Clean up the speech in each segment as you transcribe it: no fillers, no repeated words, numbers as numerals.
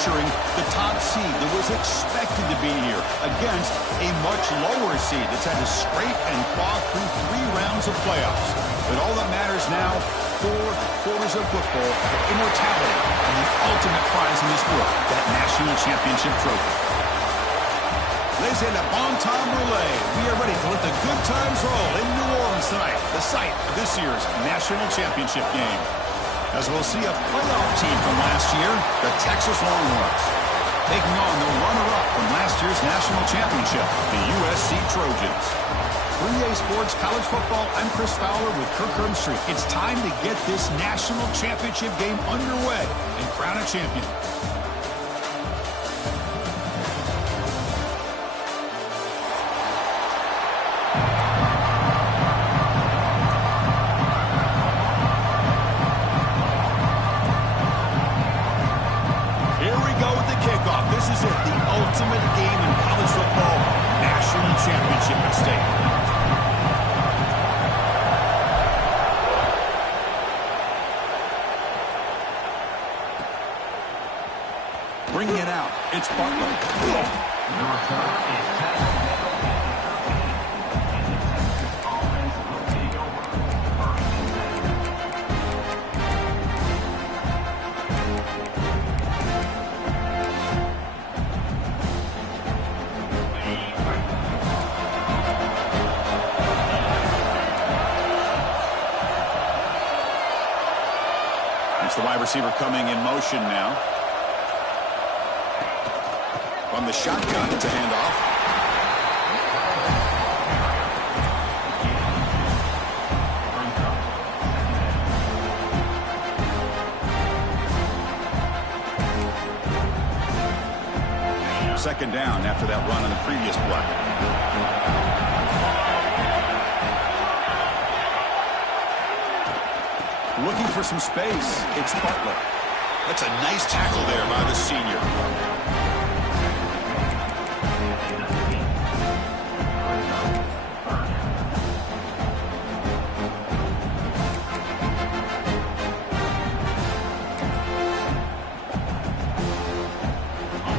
featuring the top seed that was expected to be here against a much lower seed that's had to scrape and claw through 3 rounds of playoffs. But all that matters now, 4 quarters of football for immortality and the ultimate prize in this sport, that national championship trophy. C'est le bon temps roulé. We are ready to let the good times roll in New Orleans tonight, the site of this year's national championship game. As we'll see a playoff team from last year, the Texas Longhorns, taking on the runner-up from last year's national championship, the USC Trojans. 3A Sports College Football, I'm Chris Fowler with Kirk Herbstreit. It's time to get this national championship game underway and crown a champion. This is it, the ultimate game in college football, national championship at stake. Bringing it out, it's Butler. The wide receiver coming in motion now. From the shotgun to hand off. Second down after that run on the previous play. Looking for some space. It's Butler. That's a nice tackle there by the senior.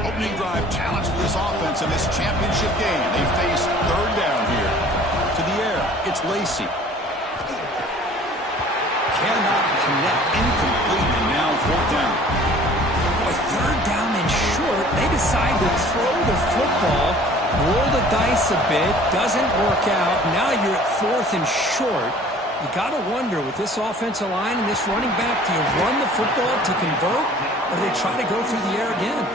Opening drive challenge for this offense in this championship game. They face third down here. To the air, it's Lacey. Cannot connect, incomplete, and now 4th down. With 3rd down and short, they decide to throw the football, roll the dice a bit, doesn't work out. Now you're at 4th and short. You got to wonder, with this offensive line and this running back, do you run the football to convert, or do they try to go through the air again?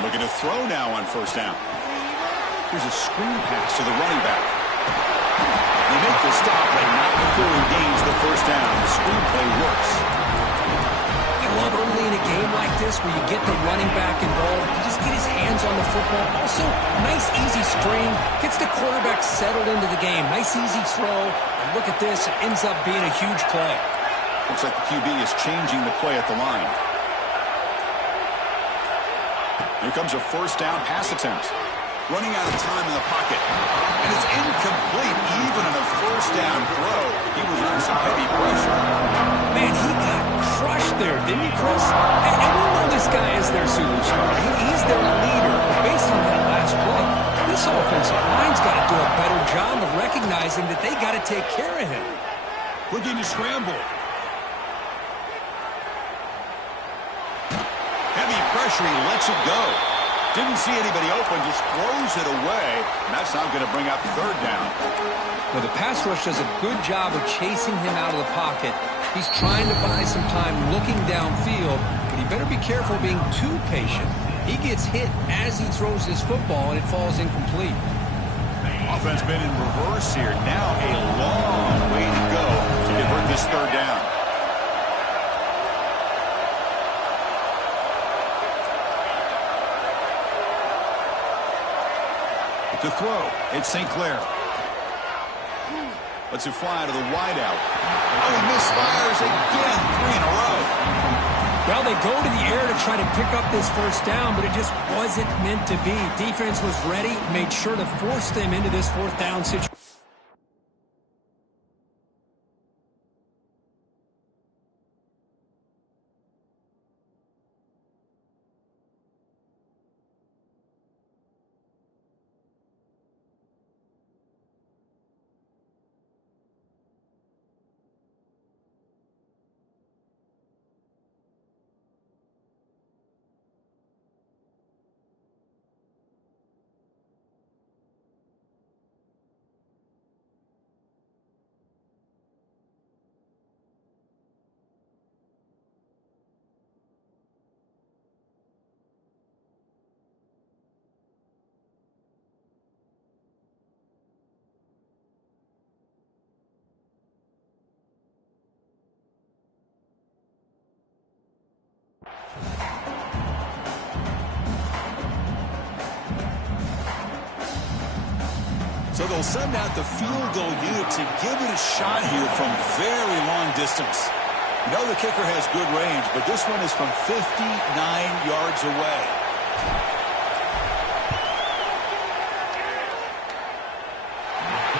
Looking to throw now on 1st down. Here's a screen pass to the running back. They make the stop, but not before he gains the 1st down. The screenplay works. I love early in a game like this where you get the running back involved. You just get his hands on the football. Also, nice easy screen. Gets the quarterback settled into the game. Nice easy throw. And look at this. It ends up being a huge play. Looks like the QB is changing the play at the line. Here comes a 1st down pass attempt. Running out of time in the pocket. And it's incomplete even on a 1st down throw. He was under some heavy pressure. Man, he got crushed there, didn't he, Chris? And we know this guy is their superstar. He's their leader. But based on that last play, this offensive line's got to do a better job of recognizing that they got to take care of him. Looking to scramble. Heavy pressure, he lets it go. Didn't see anybody open, just throws it away. And that's not going to bring up 3rd down. Well, the pass rush does a good job of chasing him out of the pocket. He's trying to buy some time looking downfield, but he better be careful being too patient. He gets hit as he throws this football, and it falls incomplete. Offense been in reverse here. Now a long way to go to convert this 3rd down. To throw, it's St. Clair. Lets it fly to the wideout. Oh, he misfires again. 3 in a row. Well, they go to the air to try to pick up this first down, but it just wasn't meant to be. Defense was ready, made sure to force them into this fourth down situation. So they'll send out the field goal unit to give it a shot here from very long distance. You know the kicker has good range, but this one is from 59 yards away.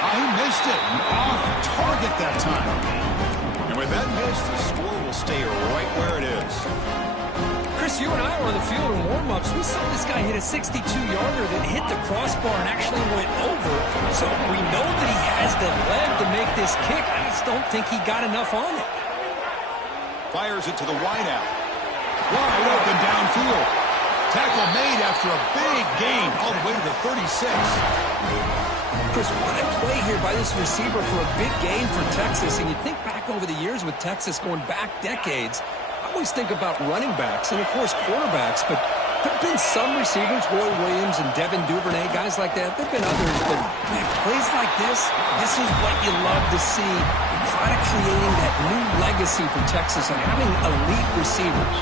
He missed it. Off target that time. And with that miss, the score will stay right where it is. Chris, you and I were on the field in warm-ups. We saw this guy hit a 62-yarder that hit the crossbar and actually went over. So we know that he has the leg to make this kick. I just don't think he got enough on it. Fires it to the wideout. Wide open downfield. Tackle made after a big gain all the way to the 36. Chris, what a play here by this receiver for a big gain for Texas. And you think back over the years with Texas going back decades, I always think about running backs and, of course, quarterbacks. But there have been some receivers, Roy Williams and Devin Duvernay, guys like that. There have been others. But, man, plays like this is what you love to see. You're kind of creating that new legacy for Texas of having elite receivers.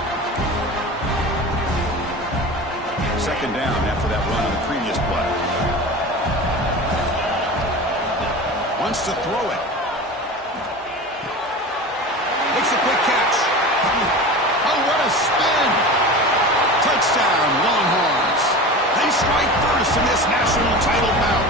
Second down after that run on the previous play. Wants to throw it. Makes a quick catch. Oh, what a spin. Touchdown, Longhorns. They strike first in this national title bout.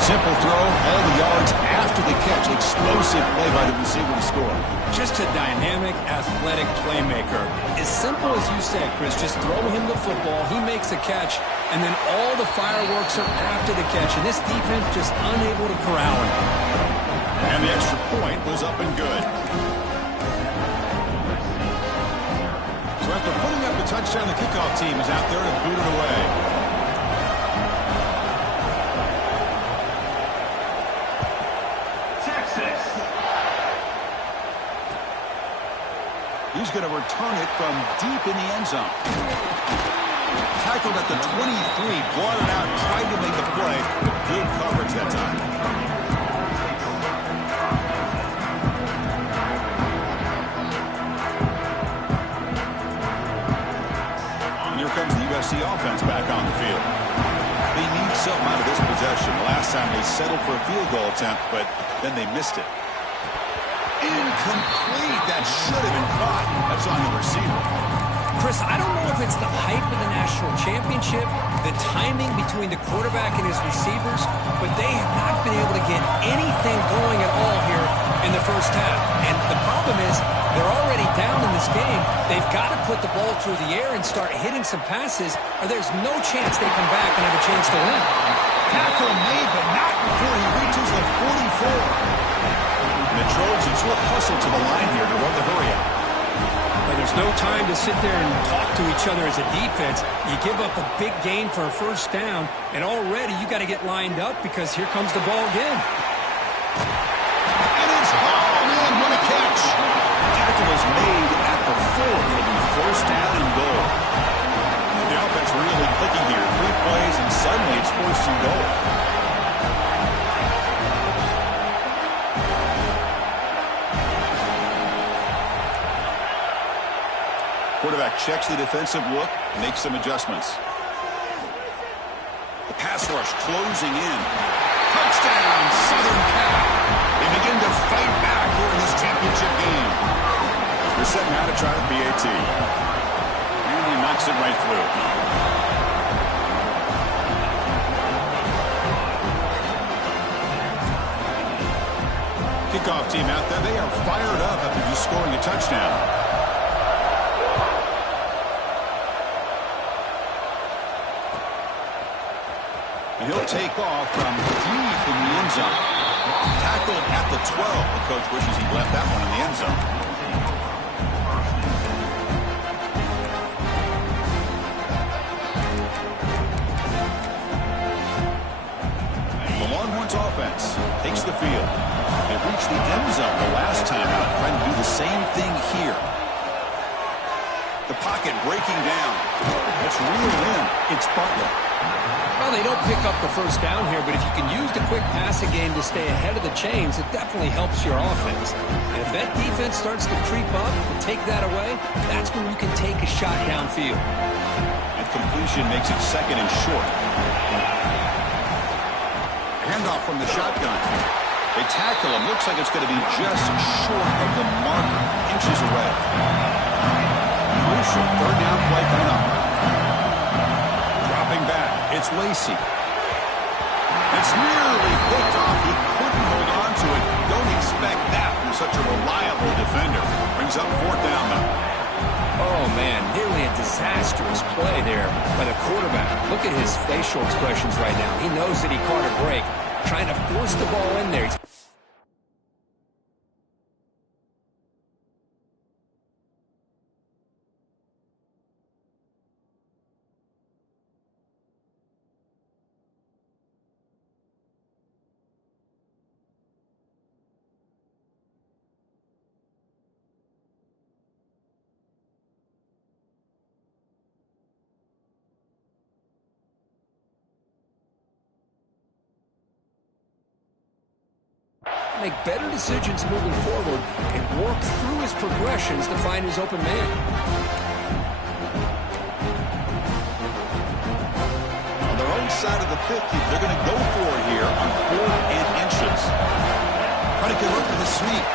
Simple throw, all the yards after the catch. Explosive play by the receiver to score. Just a dynamic, athletic playmaker. As simple as you said, Chris, just throw him the football, he makes a catch, and then all the fireworks are after the catch. And this defense just unable to corral him. And the extra point was up and good. So after putting up a touchdown, the kickoff team is out there to boot it away. He's going to return it from deep in the end zone. Tackled at the 23, brought it out, tried to make a play, but good coverage that time. And here comes the USC offense back on the field. They need something out of this possession. Last time they settled for a field goal attempt, but then they missed it. Incomplete. That should have been caught. That's on the receiver. Chris, I don't know if it's the hype of the national championship, the timing between the quarterback and his receivers, but they have not been able to get anything going at all here in the first half. And the problem is they're already down in this game. They've got to put the ball through the air and start hitting some passes, or there's no chance they come back and have a chance to win. Tackle made, but not before he reaches the 44. The Trojans will hustle to the line here to run the hurry out. But there's no time to sit there and talk to each other as a defense. You give up a big gain for a first down, and already you got to get lined up because here comes the ball again. And it's hauled in. What a catch. Tackle is made at the 4. It'll be first down and goal. The offense really clicking here. 3 plays, and suddenly it's 1st and goal. Quarterback checks the defensive look, makes some adjustments. The pass rush closing in. Touchdown, Southern Cal. They begin to fight back here in this championship game. They're setting out to try the PAT. And he knocks it right through. Kickoff team out there. They are fired up after just scoring a touchdown. And he'll take off from deep in the end zone. Tackled at the 12. The coach wishes he left that one in the end zone. The Longhorns offense takes the field. They reached the end zone the last time out, trying to do the same thing here. The pocket breaking down. Let's reel it in. It's Butler. Well, they don't pick up the first down here, but if you can use the quick passing game to stay ahead of the chains, it definitely helps your offense. And if that defense starts to creep up and take that away, that's when you can take a shot downfield. And completion makes it second and short. Handoff from the shotgun. They tackle him. Looks like it's going to be just short of the marker. Inches away. Crucial third down play coming up. Dropping back. It's Lacey. It's nearly picked off. He couldn't hold on to it. Don't expect that from such a reliable defender. Brings up fourth down now. Oh, man, nearly a disastrous play there by the quarterback. Look at his facial expressions right now. He knows that he caught a break, trying to force the ball in there. Make better decisions moving forward and work through his progressions to find his open man. On their own side of the 50, they're going to go for it here on 4th and inches. Trying to get up to the sweep.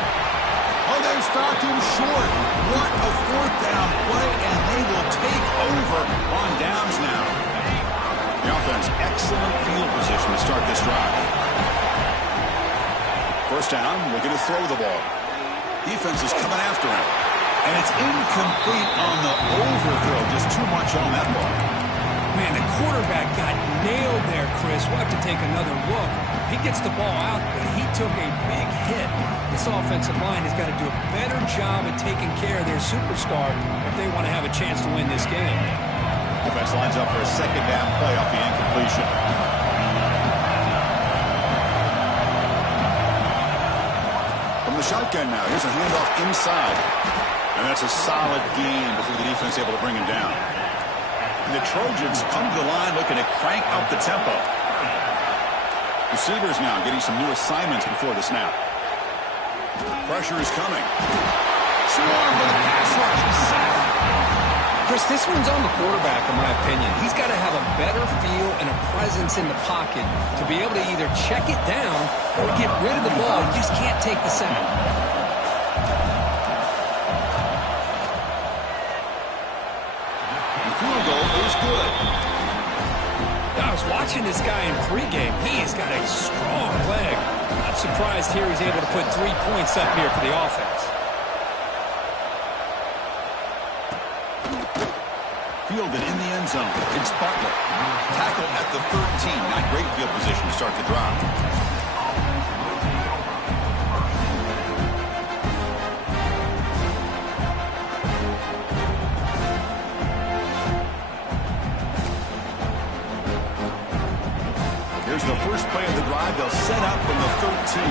Oh, they've stopped him short. What a fourth down play, and they will take over on downs now. The offense, excellent field position to start this drive. First down, looking to throw the ball. Defense is coming after him. And it's incomplete on the overthrow. Just too much on that ball. Man, the quarterback got nailed there, Chris. We'll have to take another look. He gets the ball out, but he took a big hit. This offensive line has got to do a better job at taking care of their superstar if they want to have a chance to win this game. Offense lines up for a second down play off the incompletion. The shotgun now. Here's a handoff inside. And that's a solid gain before the defense able to bring him down. And the Trojans come to the line looking to crank up the tempo. Receivers now getting some new assignments before the snap. Pressure is coming. Swarm with a pass rush. Chris, this one's on the quarterback, in my opinion. He's got to have a better feel and a presence in the pocket to be able to either check it down or get rid of the ball. You just can't take the sack. The field goal is good. I was watching this guy in pregame. He has got a strong leg. Not surprised here he's able to put 3 points up here for the offense. Fielded in the end zone. It's Butler. Tackled at the 13. Not great field position to start the drive. Here's the first play of the drive. They'll set up from the 13.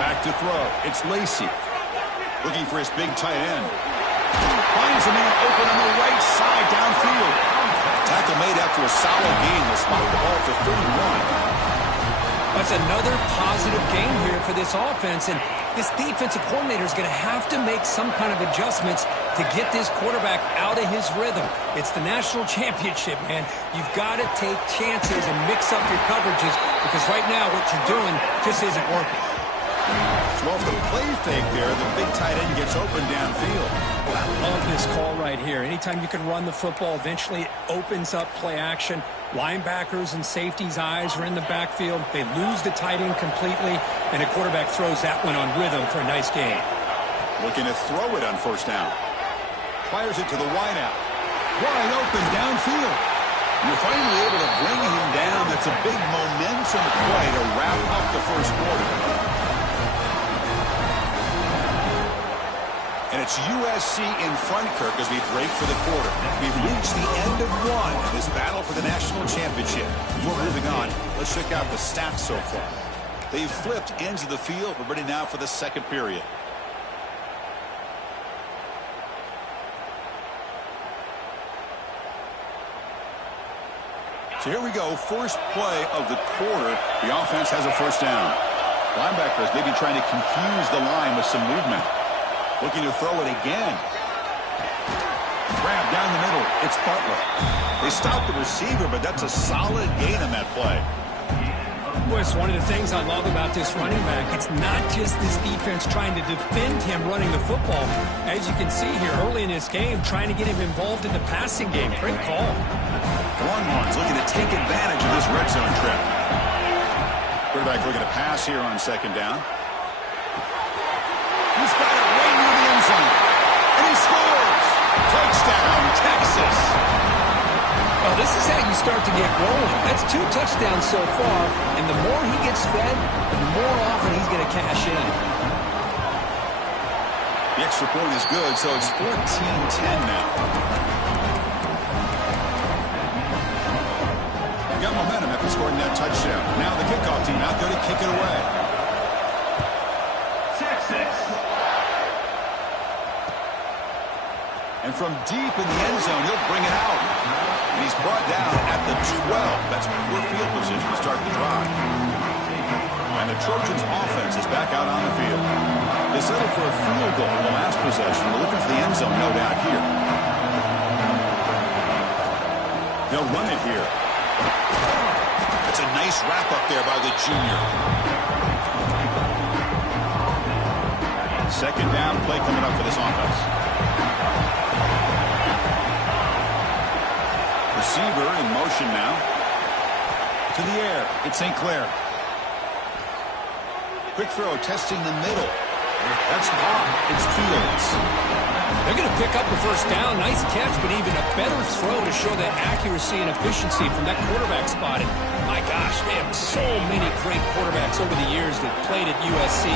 Back to throw. It's Lacey. Looking for his big tight end. Finds a man open on the right side downfield. Tackle made after a solid gain. They'll spot the ball for 31. That's another positive game here for this offense, and this defensive coordinator is going to have to make some kind of adjustments to get this quarterback out of his rhythm. It's the national championship, man. You've got to take chances and mix up your coverages because right now what you're doing just isn't working. So off the play fake there, the big tight end gets open downfield. I love this call right here. Anytime you can run the football, eventually it opens up play action. Linebackers and safeties' eyes are in the backfield. They lose the tight end completely, and the quarterback throws that one on rhythm for a nice gain. Looking to throw it on first down. Fires it to the wideout. Wide open downfield. You're finally able to bring him down. That's a big momentum play to wrap up the first quarter. And it's USC in front, Kirk, as we break for the quarter. We've reached the end of one in this battle for the national championship. Before moving on, let's check out the stats so far. They've flipped ends of the field. We're ready now for the second period. So here we go, first play of the quarter. The offense has a first down. Linebackers maybe trying to confuse the line with some movement. Looking to throw it again. Grab down the middle. It's Butler. They stop the receiver, but that's a solid gain on that play. Boy, it's one of the things I love about this running back. It's not just this defense trying to defend him running the football. As you can see here early in this game, trying to get him involved in the passing game. Great call. Longhorns looking to take advantage of this red zone trip. Quarterback looking to pass here on second down. He's got it right near the end zone. And he scores! Touchdown, Texas! Well, this is how you start to get rolling. That's 2 touchdowns so far, and the more he gets fed, the more often he's going to cash in. The extra point is good, so it's 14-10 now. Got momentum after scoring that touchdown. Now the kickoff team out there to kick it away. And from deep in the end zone, he'll bring it out. And he's brought down at the 12. That's poor field position to start the drive. And the Trojans' offense is back out on the field. They settled for a field goal in the last possession. They're looking for the end zone, no doubt, here. They'll run it here. That's a nice wrap up there by the junior. Second down play coming up for this offense. Receiver in motion now. To the air. It's St. Clair. Quick throw testing the middle. That's caught. It's Fields. They're going to pick up the first down. Nice catch, but even a better throw to show that accuracy and efficiency from that quarterback spot. And my gosh, they have so many great quarterbacks over the years that played at USC.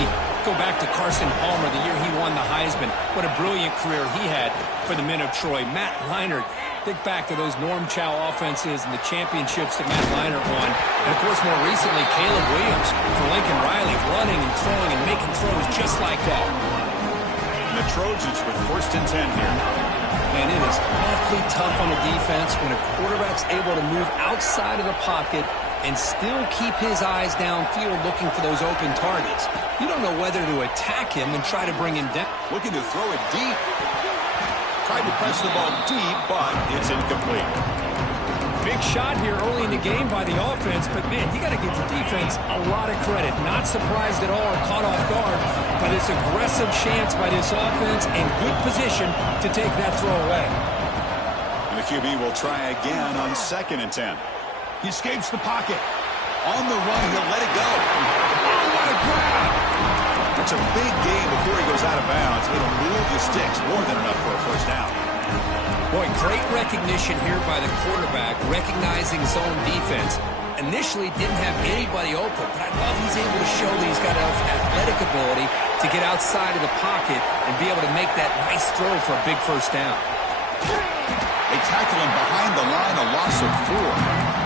Go back to Carson Palmer, the year he won the Heisman. What a brilliant career he had for the men of Troy. Matt Leinart, think back to those Norm Chow offenses and the championships that Matt Leinart won. And, of course, more recently, Caleb Williams for Lincoln Riley, running and throwing and making throws just like that. And the Trojans with first and 10 here. And it is awfully tough on the defense when a quarterback's able to move outside of the pocket and still keep his eyes downfield looking for those open targets. You don't know whether to attack him and try to bring him down. Looking to throw it deep. Tried to press the ball deep, but it's incomplete. Big shot here early in the game by the offense, but, man, you got to give the defense a lot of credit. Not surprised at all or caught off guard by this aggressive chance by this offense and good position to take that throw away. And the QB will try again on second and 10. He escapes the pocket. On the run, he'll let it go. Oh, what a grab! That's a big gain before he goes out of bounds. It'll move the sticks more than enough for a first down. Boy, great recognition here by the quarterback, recognizing zone defense. Initially didn't have anybody open, but I love he's able to show that he's got enough athletic ability to get outside of the pocket and be able to make that nice throw for a big first down. They tackle him behind the line, a loss of 4.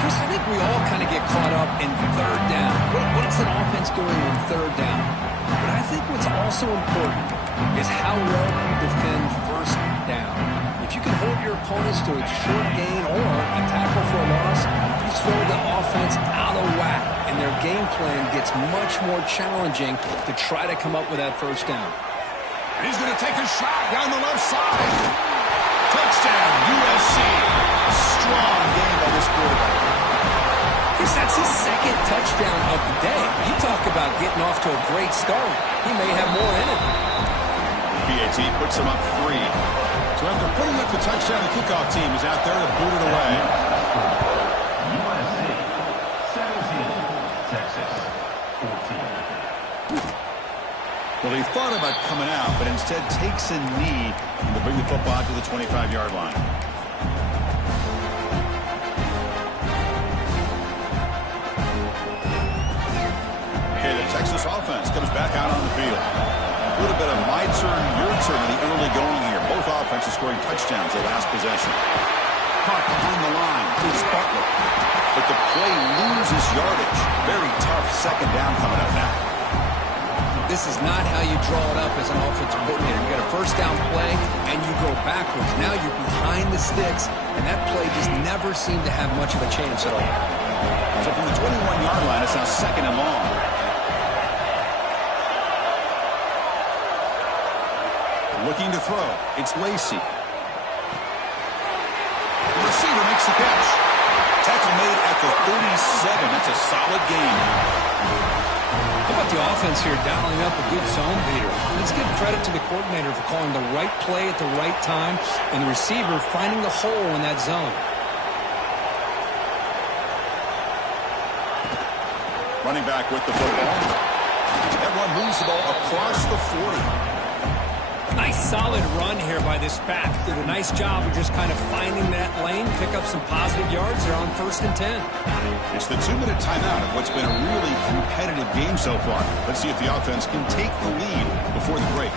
Chris, I think we all kind of get caught up in third down. What's an offense doing on third down? But I think what's also important is how well you defend first down. If you can hold your opponents to a short gain or a tackle for a loss, you throw the offense out of whack. and their game plan gets much more challenging to try to come up with that first down. And he's going to take a shot down the left side. Touchdown, USC. A strong game by this quarterback. Chris, that's his second touchdown of the day. You talk about getting off to a great start. He may have more in it. PAT puts him up 3. So after putting up the touchdown, the kickoff team is out there to boot it away. USC 17, Texas 14. Well, he thought about coming out, but instead takes a knee to bring the football to the 25-yard line. Okay, the Texas offense comes back out on the field. A little bit of my turn, your turn in the early going here. Both offenses scoring touchdowns the last possession. Caught behind the line. It's Butler. But the play loses yardage. Very tough second down coming up now. This is not how you draw it up as an offensive coordinator. You got a first down play, and you go backwards. Now you're behind the sticks, and that play just never seemed to have much of a chance at all. So from the 21-yard line, it's now second and long. Looking to throw. It's Lacey. The receiver makes the catch. Tackle made at the 37. That's a solid gain. How about the offense here dialing up a good zone beater? Let's give credit to the coordinator for calling the right play at the right time and the receiver finding the hole in that zone. Running back with the football. That one moves the ball across the 40. Nice solid run here by this back. Did a nice job of just kind of finding that lane, pick up some positive yards. They're on 1st and 10. It's the 2-minute timeout of what's been a really competitive game so far. Let's see if the offense can take the lead before the break.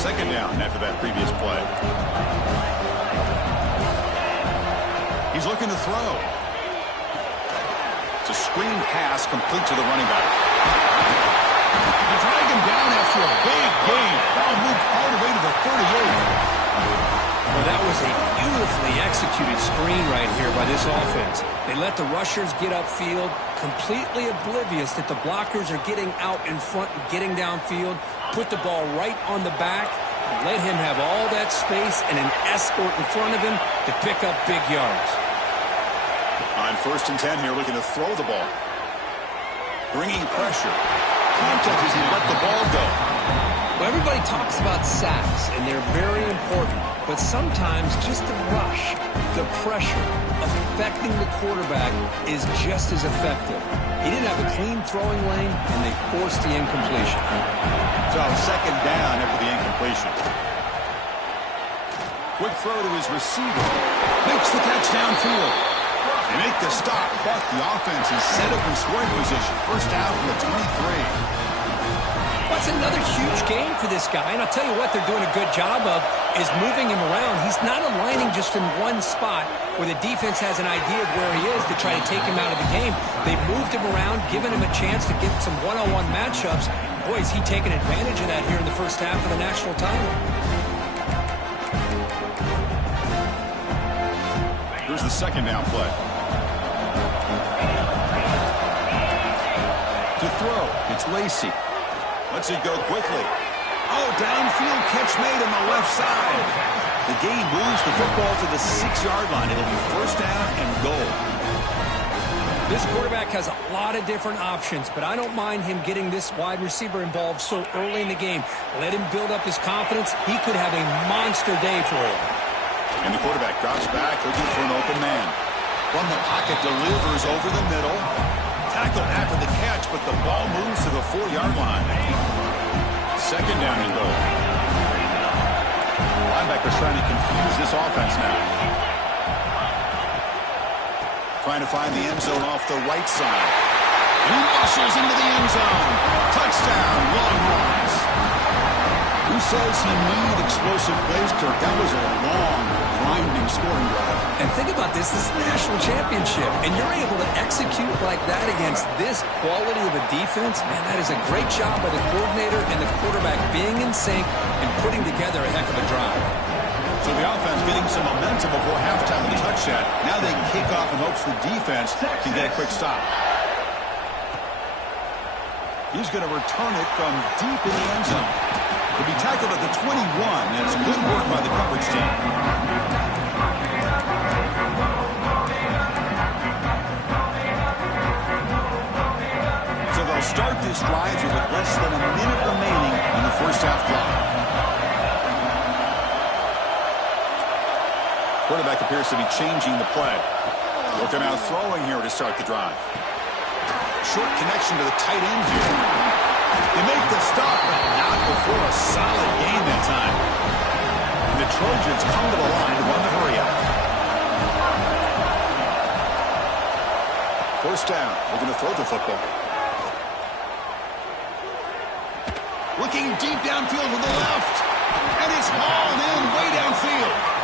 Second down after that previous play. He's looking to throw. It's a screen pass complete to the running back. They drag him down after a big gain. Ball moved all the way to the 38. Well, that was a beautifully executed screen right here by this offense. They let the rushers get upfield, completely oblivious that the blockers are getting out in front and getting downfield, put the ball right on the back, let him have all that space and an escort in front of him to pick up big yards. On 1st and 10 here, looking to throw the ball. Bringing pressure. Contact as he let the ball go. Well, everybody talks about sacks, and they're very important. But sometimes just the rush, the pressure, affecting the quarterback is just as effective. He didn't have a clean throwing lane, and they forced the incompletion. So second down after the incompletion. Quick throw to his receiver. Makes the catch downfield. They make the stop, but the offense is set up in scoring position. First down from the 23. That's another huge game for this guy, and I'll tell you what they're doing a good job of is moving him around. He's not aligning just in one spot where the defense has an idea of where he is to try to take him out of the game. They've moved him around, given him a chance to get some one-on-one matchups. Boy, is he taking advantage of that here in the first half of the national title. Here's the second down play. To throw, it's Lacey. Lets it go quickly. Oh, downfield catch made on the left side. The game moves the football to the 6-yard line. It'll be first down and goal. This quarterback has a lot of different options, but I don't mind him getting this wide receiver involved so early in the game. Let him build up his confidence. He could have a monster day for him. And the quarterback drops back looking for an open man. From the pocket, delivers over the middle. Tackled after the catch, but the ball moves to the 4-yard line. Second down and goal. Linebackers trying to confuse this offense now. Trying to find the end zone off the right side. He muscles into the end zone. Touchdown, Longhorns. Who says he needed explosive plays, Kirk? That was a long, grinding scoring drive. And think about this is the national championship, and you're able to execute like that against this quality of a defense. Man, that is a great job by the coordinator and the quarterback being in sync and putting together a heck of a drive. So the offense getting some momentum before halftime with a touchdown. Now they kick off in hopes the defense can get a quick stop. He's going to return it from deep in the end zone. He'll be tackled at the 21, and it's good work by the coverage team. So they'll start this drive here with less than a minute remaining in the first half clock. Quarterback appears to be changing the play. Looking out throwing here to start the drive. Short connection to the tight end here. They make the stop, but not before a solid gain that time. And the Trojans come to the line to run the hurry up. First down, looking to throw the football. Looking deep downfield to the left. And it's hauled in way downfield.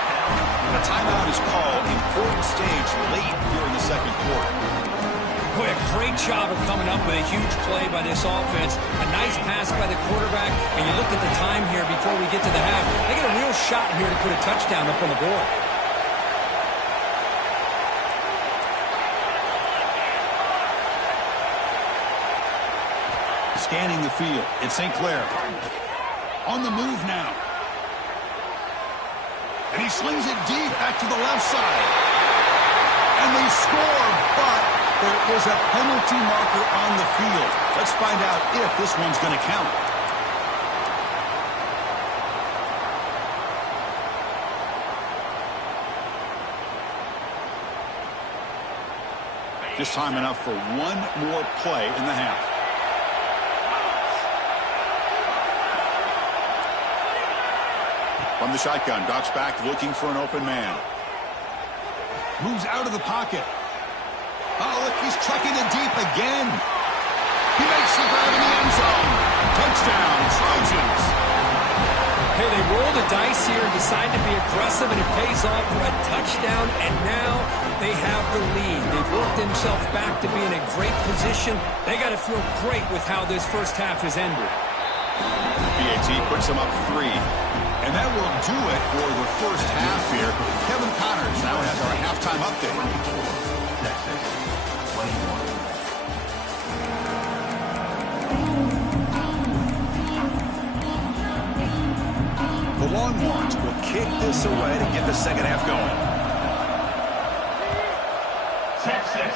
A timeout is called. Important stage late here in the second quarter. Boy, a great job of coming up with a huge play by this offense. A nice pass by the quarterback. And you look at the time here before we get to the half. They get a real shot here to put a touchdown up on the board. Scanning the field. It's St. Clair. On the move now. And he slings it deep back to the left side. And they score, but there is a penalty marker on the field. Let's find out if this one's going to count. Just time enough for one more play in the half. From the shotgun, drops back looking for an open man. Moves out of the pocket. Oh, look, he's trucking it deep again. He makes the grab in the end zone. Touchdown, Trojans. Hey, they roll the dice here and decide to be aggressive, and it pays off for a touchdown, and now they have the lead. They've worked themselves back to be in a great position. They got to feel great with how this first half has ended. BAT puts them up 3. And that will do it for the first half here. Kevin Connors now has our halftime update. Texas, 21. The Longhorns will kick this away to get the second half going. Texas.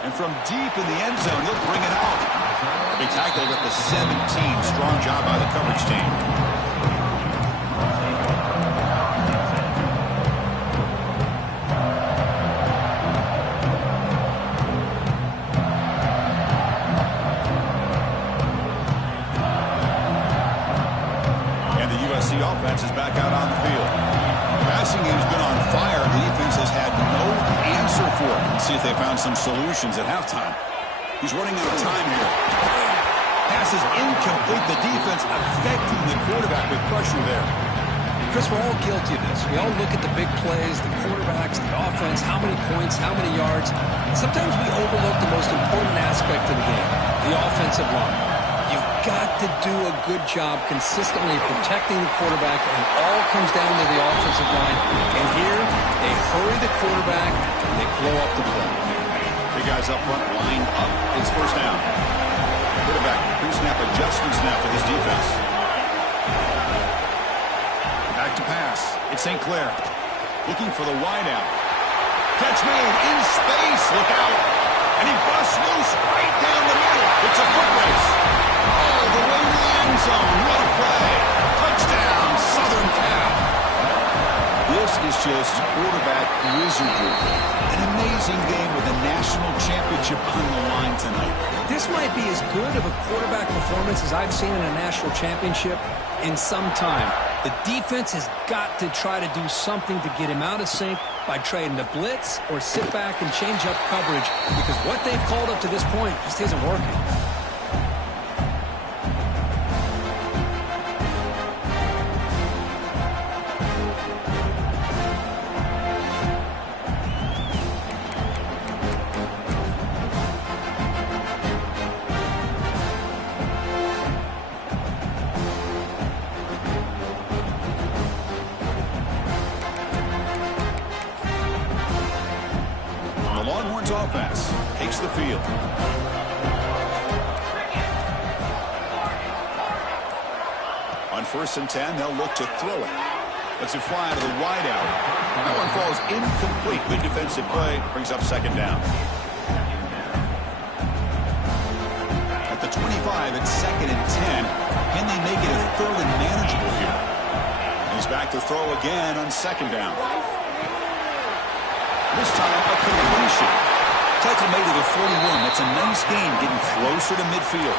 And from deep in the end zone, he'll bring it out. They tackled at the 17. Strong job by the coverage team. And the USC offense is back out on the field. Passing game's been on fire. The defense has had no answer for it. Let's see if they found some solutions at halftime. He's running out of time here. Pass is incomplete. The defense affecting the quarterback with pressure there. Chris, we're all guilty of this. We all look at the big plays, the quarterbacks, the offense, how many points, how many yards. Sometimes we overlook the most important aspect of the game, the offensive line. You've got to do a good job consistently protecting the quarterback, and it all comes down to the offensive line. And here, they hurry the quarterback, and they blow up the play. Big guys up front, line up. It's first down. Quarterback pre-snap adjustments now for this defense. Back to pass. It's St. Clair. Looking for the wideout. Catch made in space. Look out. And he busts loose right down the middle. It's a foot race. All the way to the end zone. What a play. Touchdown, Southern Cal. This is just quarterback wizardry. An amazing game with a national championship on the line tonight. This might be as good of a quarterback performance as I've seen in a national championship in some time. The defense has got to try to do something to get him out of sync by trying to blitz or sit back and change up coverage, because what they've called up to this point just isn't working. 1st and 10, they'll look to throw it. Let's it fly out of the wide out. That one falls incomplete. Good defensive play. Brings up 2nd down. At the 25, it's 2nd and 10. Can they make it a 3rd and manageable here? He's back to throw again on 2nd down. This time, a completion. Tackle made at the 41. That's a nice gain, getting closer to midfield.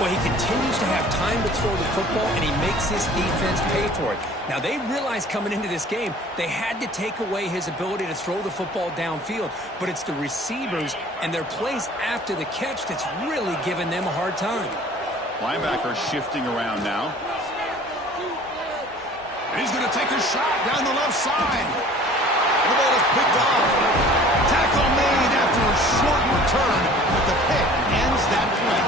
Well, he continues to have time to throw the football, and he makes this defense pay for it. Now, they realized coming into this game they had to take away his ability to throw the football downfield, but it's the receivers and their plays after the catch that's really giving them a hard time. Linebacker shifting around now. And he's going to take a shot down the left side. The ball is picked off. Tackle made after a short return, but the pick ends that play.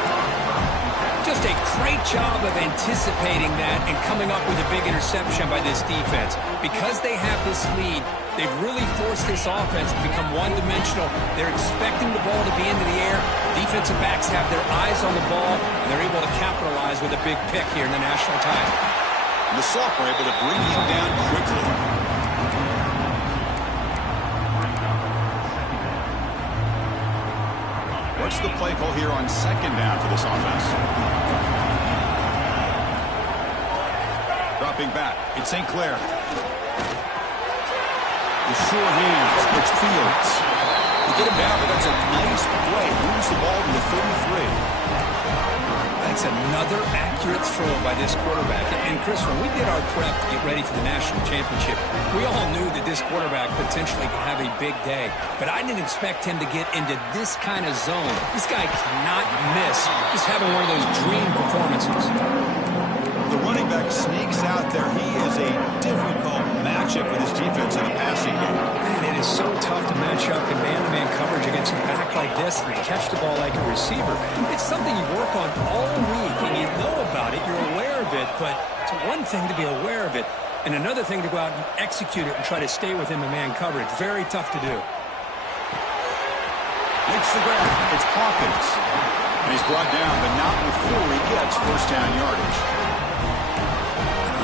Just a great job of anticipating that and coming up with a big interception by this defense. Because they have this lead, they've really forced this offense to become one-dimensional. They're expecting the ball to be into the air. Defensive backs have their eyes on the ball, and they're able to capitalize with a big pick here in the national title. And the Soft were able to bring him down quickly. What's the play call here on 2nd down for this offense? Dropping back, it's St. Clair. The sure hands, it's Fields. To get him down, but that's a nice play. Moves the ball to the 33. That's another accurate throw by this quarterback. And, Chris, when we did our prep to get ready for the national championship, we all knew that this quarterback potentially could have a big day. But I didn't expect him to get into this kind of zone. This guy cannot miss. Just having one of those dream performances. The running back sneaks out there. He is a difficult matchup for this defense in the passing game. Man, it is so tough to match up in man-to-man coverage against a back like this and catch the ball like a receiver. It's something you work on all week, and you know about it. You're aware of it, but it's one thing to be aware of it, and another thing to go out and execute it and try to stay within the man coverage. Very tough to do. Makes the grab. It's Hawkins. And he's brought down, but not before he gets 1st down yardage.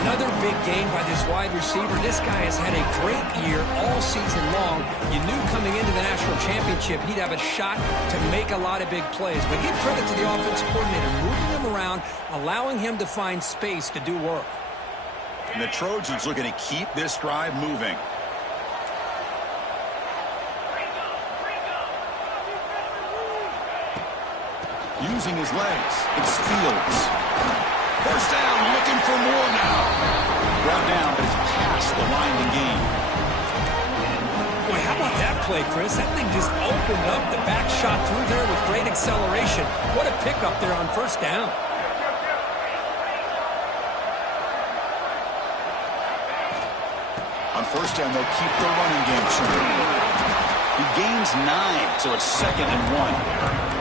Another big gain by this wide receiver. This guy has had a great year all season long. You knew coming into the national championship he'd have a shot to make a lot of big plays. But give credit to the offensive coordinator, moving him around, allowing him to find space to do work. And the Trojans looking to keep this drive moving. Using his legs, it's Fields. 1st down, looking for more now. Brought down, but it's past the line to gain. Boy, how about that play, Chris? That thing just opened up. The back shot through there with great acceleration. What a pickup there on 1st down. On 1st down, they'll keep the running game short. He gains 9, so it's 2nd and 1.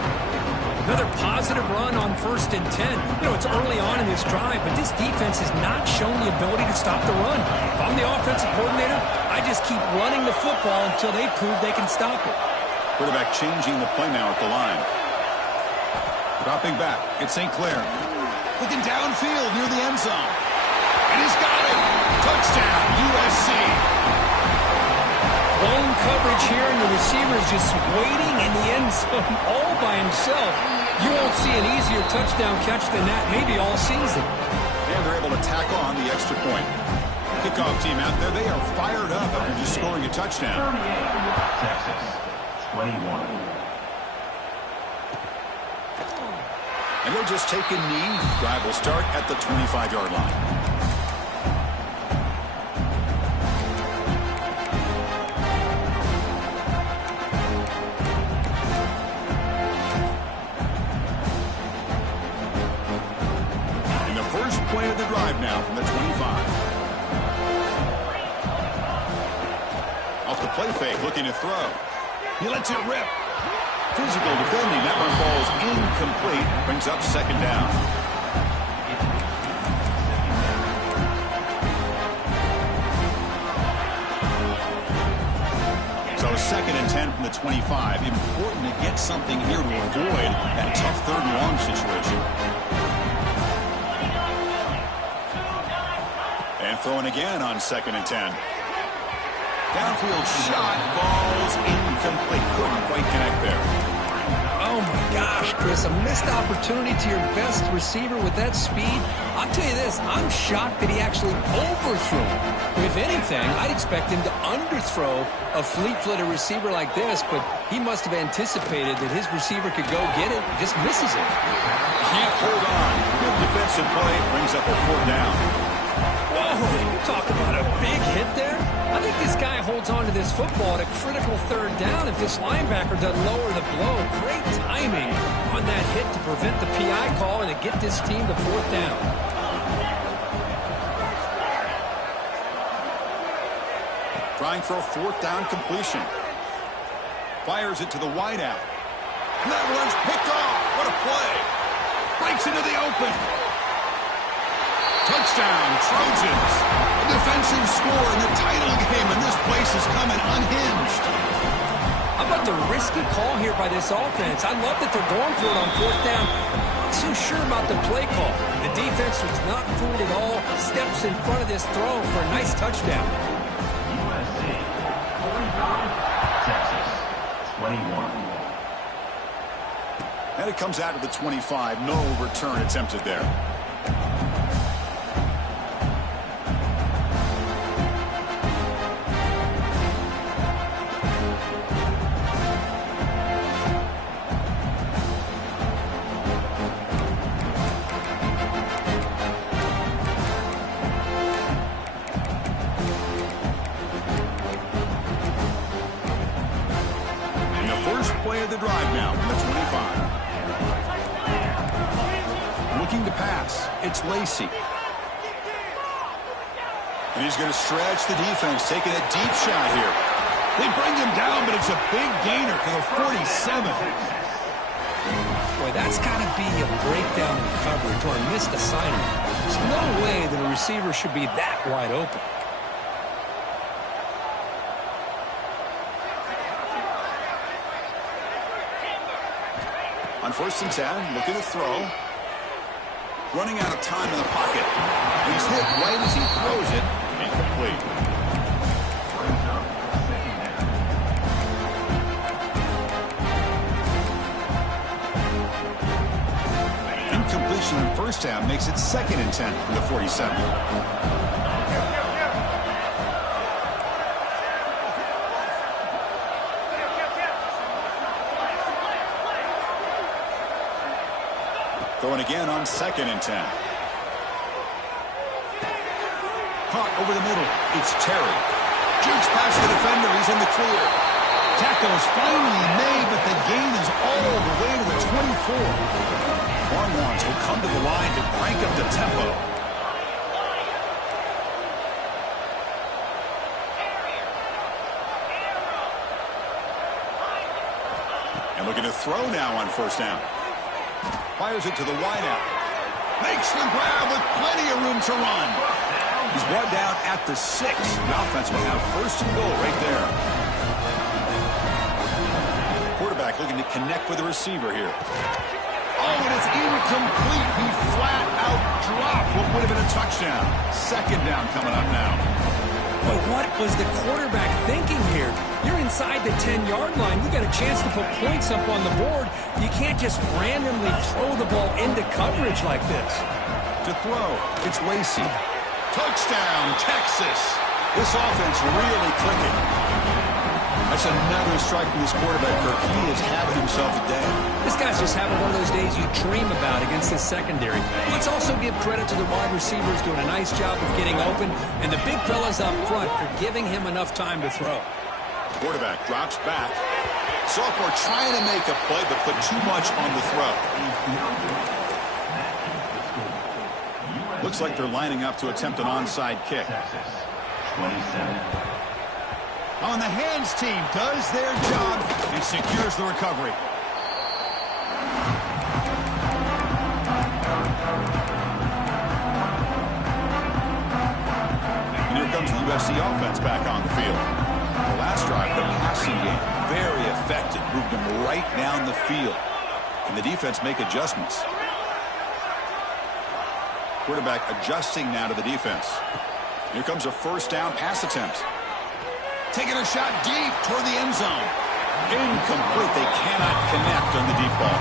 Another positive run on 1st and 10. You know, it's early on in this drive, but this defense has not shown the ability to stop the run. If I'm the offensive coordinator, I just keep running the football until they prove they can stop it. Quarterback changing the play now at the line. Dropping back, it's St. Clair. Looking downfield near the end zone. And he's got it. Touchdown, USC. Blown coverage here, and the receiver is just waiting in the end zone all by himself. You won't see an easier touchdown catch than that maybe all season. And they're able to tack on the extra point. Kickoff team out there, they are fired up after just scoring a touchdown. Texas, 21. And they'll just take a knee. Drive will start at the 25-yard line. Play of the drive now from the 25. Off the play fake, looking to throw. He lets it rip. Physical defending. That one falls incomplete. Brings up 2nd down. So 2nd and 10 from the 25. Important to get something here to avoid that tough 3rd and long situation. throwing again on 2nd and 10. Downfield shot falls incomplete. Couldn't quite connect there. Oh, my gosh, Chris, a missed opportunity to your best receiver with that speed. I'll tell you this, I'm shocked that he actually overthrew him. If anything, I'd expect him to underthrow a fleet-footed receiver like this, but he must have anticipated that his receiver could go get it, just misses it. Can't hold on. Good defensive play brings up a 4th down. Whoa, you talk about a big hit there. I think this guy holds on to this football at a critical 3rd down if this linebacker doesn't lower the blow. Great timing on that hit to prevent the PI call and to get this team to 4th down. Trying for a 4th down completion. Fires it to the wideout. And that one's picked off. What a play. Breaks into the open. Touchdown, Trojans. A defensive score in the title game, and this place is coming unhinged. How about the risky call here by this offense? I love that they're going for it on 4th down. Not so sure about the play call. The defense was not fooled at all. Steps in front of this throw for a nice touchdown. USC Vs Texas 21. And it comes out of the 25. No return attempted there. Play of the drive now from the 25. Looking to pass. It's Lacey. And he's going to stretch the defense, taking a deep shot here. They bring him down, but it's a big gainer to the 47. Boy, that's got to be a breakdown in coverage or a missed assignment. There's no way that a receiver should be that wide open. On 1st and 10, looking to throw. Running out of time in the pocket. He's hit right as he throws it. Incomplete. Incompletion in 1st down makes it 2nd and 10 from the 47. Throwing again on 2nd and 10. Caught over the middle. It's Terry. Jukes past the defender. He's in the clear. Tackle is finally made, but the gain is all the way to the 24. Longhorns will come to the line to crank up the tempo. And looking to throw now on 1st down. Fires it to the wideout. Makes the grab with plenty of room to run. He's brought down at the 6. The offense will have 1st and goal right there. Quarterback looking to connect with the receiver here. Oh, and it's incomplete. He flat out dropped what would have been a touchdown. 2nd down coming up now. But what was the quarterback thinking here? You're inside the 10-yard line. You got a chance to put points up on the board. You can't just randomly throw the ball into coverage like this. To throw, it's Lacey. Touchdown, Texas. This offense really clicking. That's another strike from this quarterback, Kirk. He is having himself a day. This guy's just having one of those days you dream about against this secondary. Let's also give credit to the wide receivers doing a nice job of getting open, and the big fellas up front for giving him enough time to throw. Quarterback drops back. Sophomore trying to make a play, but put too much on the throw. Looks like they're lining up to attempt an onside kick. Texas 27. On the hands team does their job and secures the recovery. And here comes the USC offense back on the field. The last drive, the passing game, very effective. Moved them right down the field. Can the defense make adjustments? Quarterback adjusting now to the defense. Here comes a first down pass attempt. Taking a shot deep toward the end zone. Incomplete. They cannot connect on the deep ball.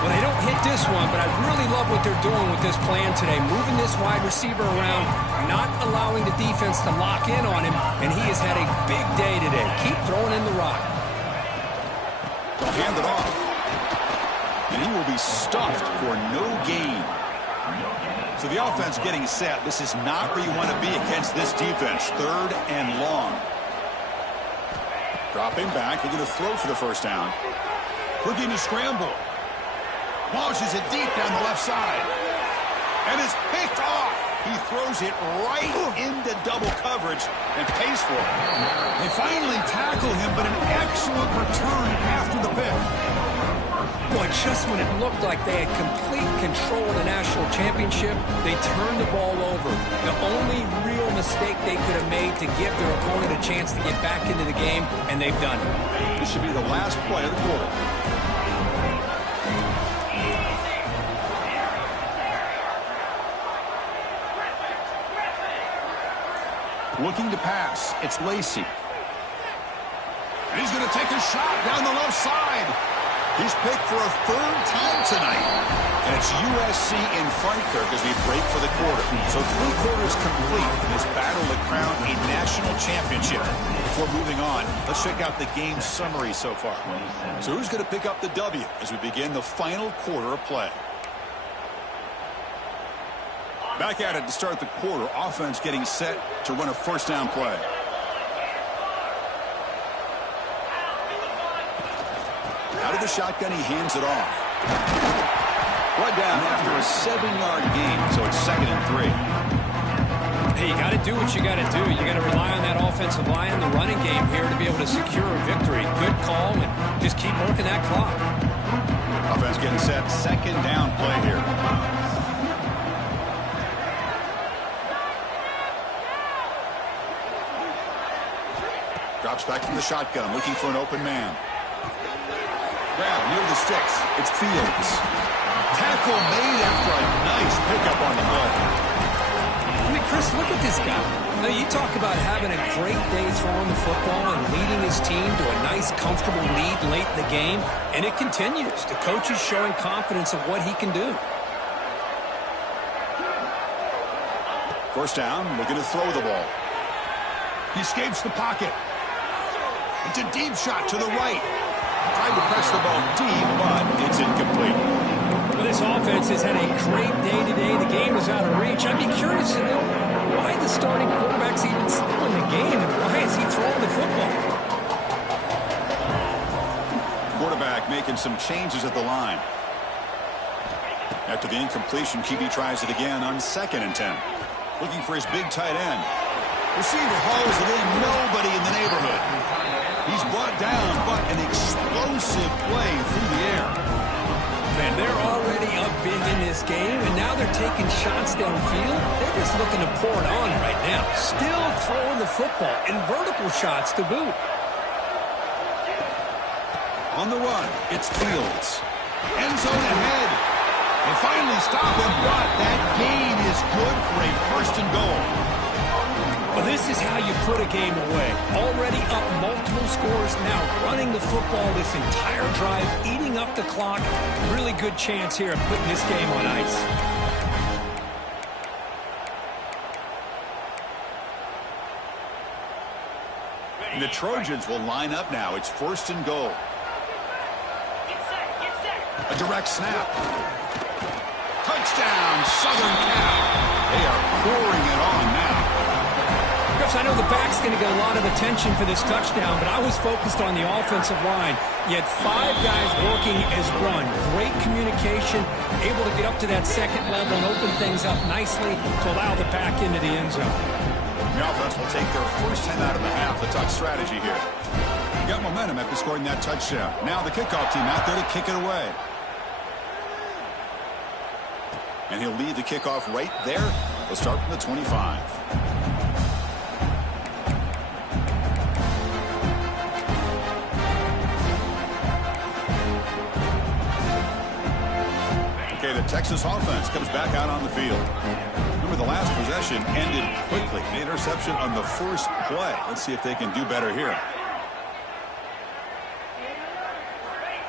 Well, they don't hit this one, but I really love what they're doing with this plan today. Moving this wide receiver around, not allowing the defense to lock in on him, and he has had a big day today. Keep throwing in the rock. They'll hand it off. And he will be stuffed for no gain. So the offense getting set. This is not where you want to be against this defense. 3rd and long. Dropping back. They're going to throw for the first down. Looking to scramble. Launches it deep down the left side. And it's picked off. He throws it right into double coverage and pays for it. They finally tackle him, but an excellent return after the pick. Boy, just when it looked like they had complete control of the national championship, they turned the ball over. The only real mistake they could have made to give their opponent a chance to get back into the game, and they've done it. This should be the last play of the quarter. Looking to pass. It's Lacey. And he's going to take a shot down the left side. He's picked for a 3rd time tonight. And it's USC in front here as we break for the quarter. So 3 quarters complete in this battle to crown a national championship. Before moving on, let's check out the game summary so far. So who's going to pick up the W as we begin the final quarter of play? Back at it to start the quarter. Offense getting set to run a first down play. Out of the shotgun, he hands it off. Brought down after a 7-yard gain, so it's 2nd and 3. Hey, you got to do what you got to do. You got to rely on that offensive line and the running game here to be able to secure a victory. Good call, and just keep working that clock. Offense getting set. 2nd down play here. Drops back from the shotgun, looking for an open man. Grab near the sticks. It's Fields. Tackle made after a nice pickup on the play. I mean, Chris, look at this guy. Now, you talk about having a great day throwing the football and leading his team to a nice, comfortable lead late in the game, and it continues. The coach is showing confidence of what he can do. First down, looking to throw the ball. He escapes the pocket. It's a deep shot to the right. Tried to press the ball deep, but it's incomplete. Well, this offense has had a great day today. The game is out of reach. I'd be curious to know why the starting quarterback's even still in the game, and why is he throwing the football? Quarterback making some changes at the line. After the incompletion, QB tries it again on 2nd and 10. Looking for his big tight end. Receiver hauls it in. Nobody in the neighborhood. He's brought down, but an explosive play through the air. Man, they're already up big in this game, and now they're taking shots downfield. They're just looking to pour it on right now. Still throwing the football, and vertical shots to boot. On the run, it's Fields. End zone ahead. They finally stop him, but that gain is good for a 1st and goal. Well, this is how you put a game away. Already up multiple scores, now running the football this entire drive, eating up the clock. Really good chance here of putting this game on ice. And the Trojans will line up now. It's 1st and goal. A direct snap. Touchdown, Southern Cal. They are pouring it on now. I know the back's going to get a lot of attention for this touchdown, but I was focused on the offensive line. You had 5 guys working as one. Great communication, able to get up to that 2nd level and open things up nicely to allow the back into the end zone. The offense will take their first time out of the half. The touch strategy here. Got momentum after scoring that touchdown. Now the kickoff team out there to kick it away. And he'll lead the kickoff right there. We'll start from the 25. Okay, the Texas offense comes back out on the field. Remember, the last possession ended quickly. The interception on the first play. Let's see if they can do better here.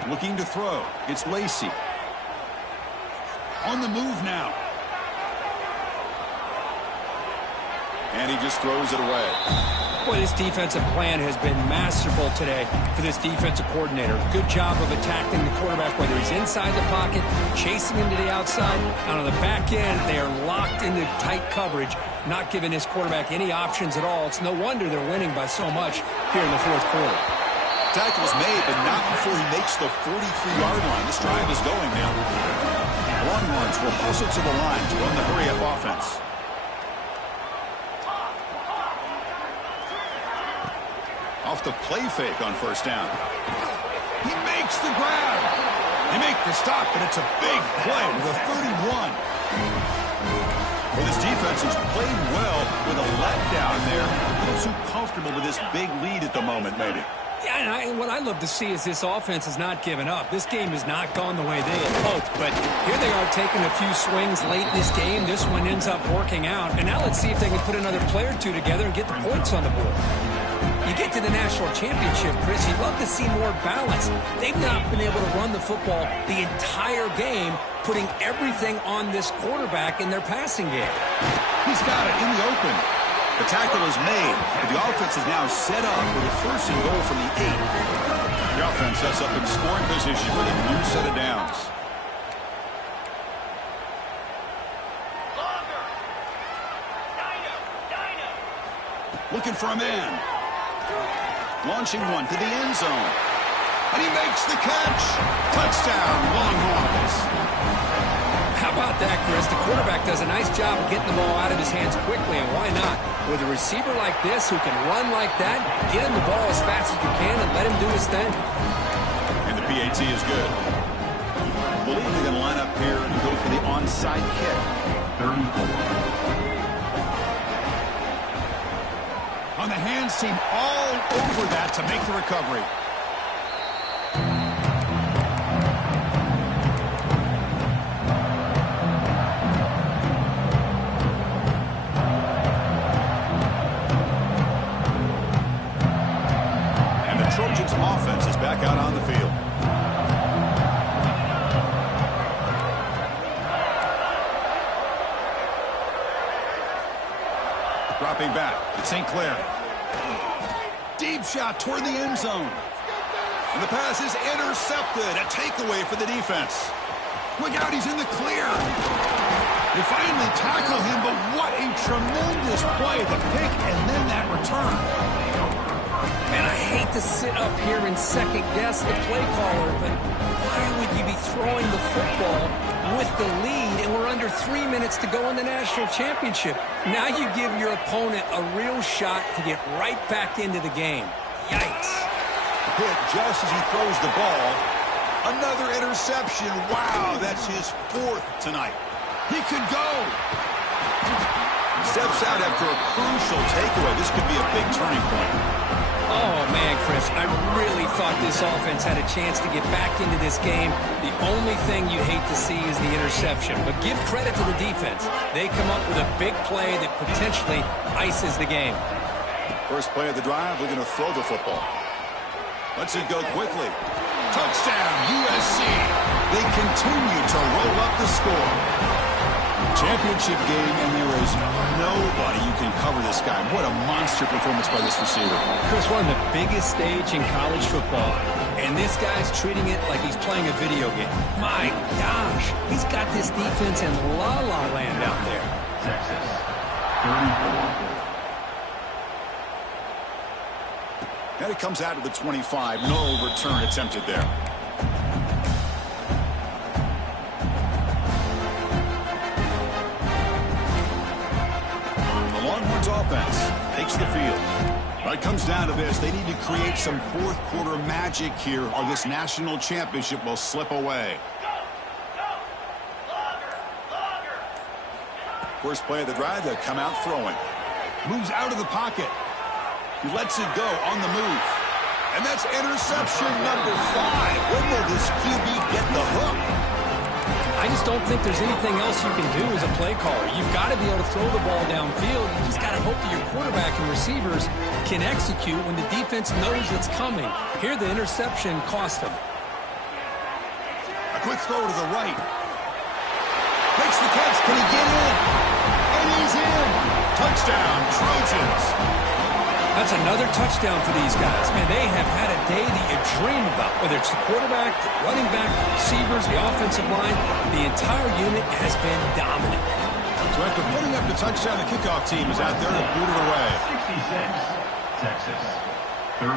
Looking to throw. It's Lacey. On the move now. And he just throws it away. Boy, this defensive plan has been masterful today for this defensive coordinator. Good job of attacking the quarterback, whether he's inside the pocket, chasing him to the outside. And on the back end, they are locked into tight coverage, not giving this quarterback any options at all. It's no wonder they're winning by so much here in the fourth quarter. Tackle's made, but not before he makes the 43-yard line. This drive is going now. Longhorns will hustle to the line to run the hurry-up offense. Off the play fake on first down. He makes the grab. They make the stop, but it's a big play with a 31. Well, this defense has played well with a letdown there. A little too comfortable with this big lead at the moment, maybe. Yeah, and what I love to see is this offense has not given up. This game has not gone the way they had hoped, but here they are taking a few swings late in this game. This one ends up working out, and now let's see if they can put another play or two together and get the points on the board. You get to the national championship, Chris, you'd love to see more balance. They've not been able to run the football the entire game, putting everything on this quarterback in their passing game. He's got it in the open. The tackle is made. The offense is now set up with a first and goal from the 8. The offense sets up in scoring position with a new set of downs. Looking for a man. Launching one to the end zone. And he makes the catch. Touchdown, Longhorns. How about that, Chris? The quarterback does a nice job of getting the ball out of his hands quickly, and why not? With a receiver like this who can run like that, get him the ball as fast as you can and let him do his thing. And the PAT is good. I believe they're going to line up here and go for the onside kick. 34. On the hands team all over that to make the recovery. And the Trojans offense is back out on the field. Dropping back. It's St. Clair. Deep shot toward the end zone. And the pass is intercepted. A takeaway for the defense. Look out, he's in the clear. They finally tackle him, but what a tremendous play. The pick and then that return. And I hate to sit up here and second guess the play caller, but why would you be throwing the football with the lead and we're under 3 minutes to go in the national championship? Now you give your opponent a real shot to get right back into the game. Yikes. Hit just as he throws the ball. Another interception. Wow, that's his 4th tonight. He could go. Steps out after a crucial takeaway. This could be a big turning point. Oh, man, Chris, I really thought this offense had a chance to get back into this game. The only thing you hate to see is the interception. But give credit to the defense. They come up with a big play that potentially ices the game. First play of the drive, we're going to throw the football. Lets it go quickly. Touchdown, USC. They continue to roll up the score. Championship game, and there is nobody you can cover this guy. What a monster performance by this receiver. Chris, one of the biggest stage in college football, and this guy's treating it like he's playing a video game. My gosh, he's got this defense in la-la land out there. Texas. 34. And it comes out of the 25. No return attempted there. Longhorns offense takes the field. But it comes down to this. They need to create some fourth quarter magic here or this national championship will slip away. First play of the drive, they'll come out throwing. Moves out of the pocket. He lets it go on the move. And that's interception number 5. When will this QB get the hook? I just don't think there's anything else you can do as a play caller. You've got to be able to throw the ball downfield. You just got to hope that your quarterback and receivers can execute when the defense knows it's coming. Here, the interception cost him. A quick throw to the right. Makes the catch. Can he get in? And he's in. Touchdown, Trojans. That's another touchdown for these guys. Man, they have had a day that you dream about. Whether it's the quarterback, the running back, the receivers, the offensive line, the entire unit has been dominant. So after putting up the touchdown, the kickoff team is out there to boot it away. 66, Texas. 34.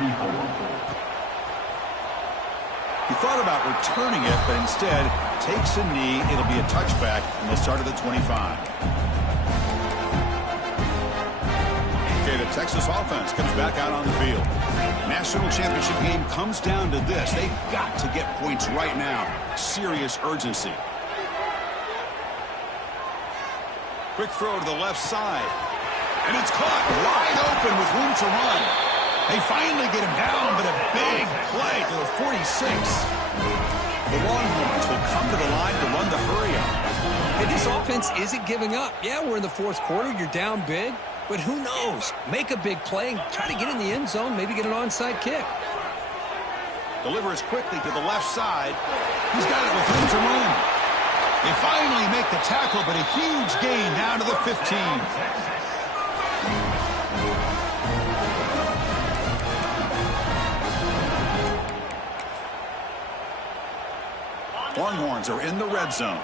He thought about returning it, but instead takes a knee. It'll be a touchback, and they'll start at the 25. Okay, the Texas offense comes back out on the field. National championship game comes down to this. They've got to get points right now. Serious urgency. Quick throw to the left side. And it's caught wide open with room to run. They finally get him down, but a big play to the 46. The Longhorns will come to the line to run the hurry up. Hey, this offense isn't giving up. Yeah, we're in the fourth quarter. You're down big. But who knows? Make a big play, try to get in the end zone, maybe get an onside kick. Delivers quickly to the left side. He's got it with room to run. They finally make the tackle, but a huge gain down to the 15. Longhorns are in the red zone.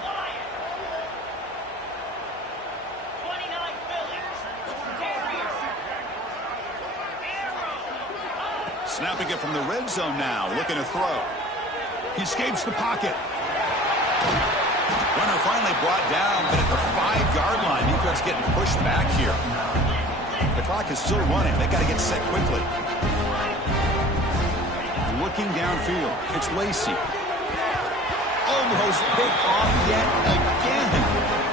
Snapping it from the red zone now, looking to throw. He escapes the pocket. Runner finally brought down, but at the 5-yard line, defense getting pushed back here. The clock is still running. They got to get set quickly. Looking downfield, it's Lacey. Almost picked off yet again.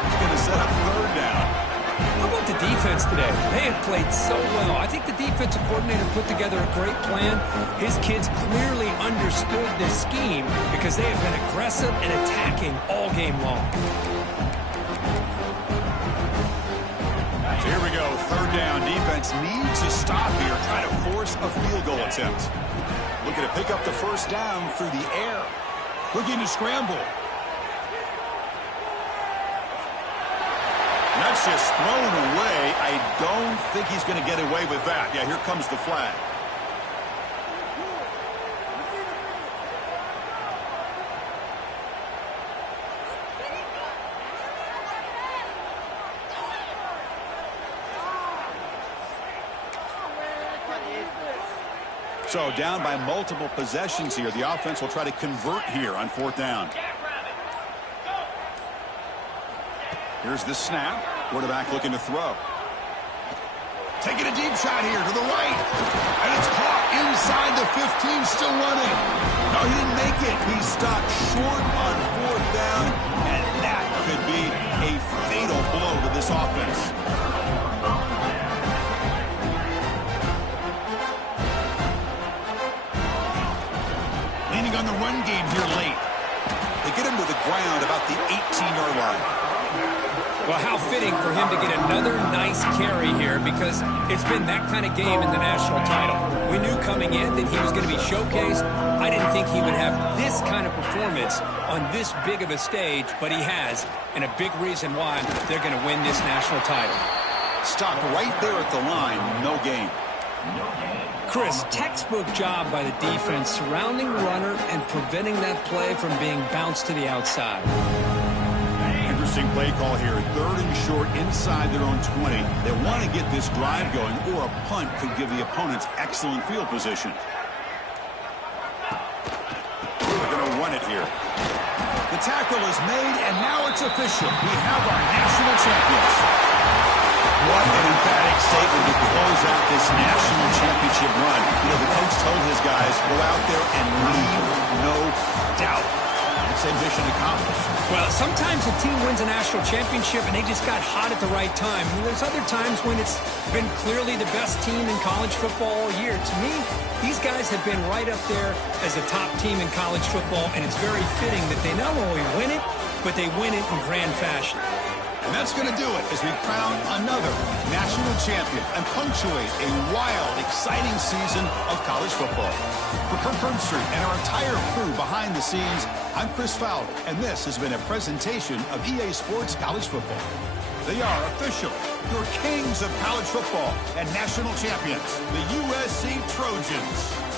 He's going to set up third down. How about the defense today? They have played so well. I think the defensive coordinator put together a great plan. His kids clearly understood this scheme because they have been aggressive and attacking all game long. So here we go, third down. Defense needs to stop here, try to force a field goal attempt. Looking to pick up the first down through the air. Looking to scramble. That's just thrown away. I don't think he's going to get away with that. Yeah, here comes the flag. So down by multiple possessions here. The offense will try to convert here on fourth down. Here's the snap. Quarterback looking to throw. Taking a deep shot here to the right. And it's caught inside the 15, still running. No, he didn't make it. He stopped short on fourth down, and that could be a fatal blow to this offense. Leaning on the run game here late. They get him to the ground about the 18-yard line. Well, how fitting for him to get another nice carry here because it's been that kind of game in the national title. We knew coming in that he was going to be showcased. I didn't think he would have this kind of performance on this big of a stage, but he has, and a big reason why they're going to win this national title. Stopped right there at the line, no gain. Chris, textbook job by the defense surrounding the runner and preventing that play from being bounced to the outside. Interesting play call here. Third and short inside their own 20. They want to get this drive going, or a punt could give the opponents excellent field position. They're going to run it here. The tackle is made, and now it's official. We have our national champions. What an emphatic statement to close out this national championship run. You know, the coach told his guys, go out there and leave no doubt. Same mission accomplished. Well, sometimes a team wins a national championship and they just got hot at the right time. And there's other times when it's been clearly the best team in college football all year. To me, these guys have been right up there as a top team in college football, and it's very fitting that they not only win it, but they win it in grand fashion. And that's going to do it as we crown another national champion and punctuate a wild, exciting season of college football. For Kirk Herbstreit and our entire crew behind the scenes, I'm Chris Fowler, and this has been a presentation of EA Sports College Football. They are official, your kings of college football and national champions, the USC Trojans.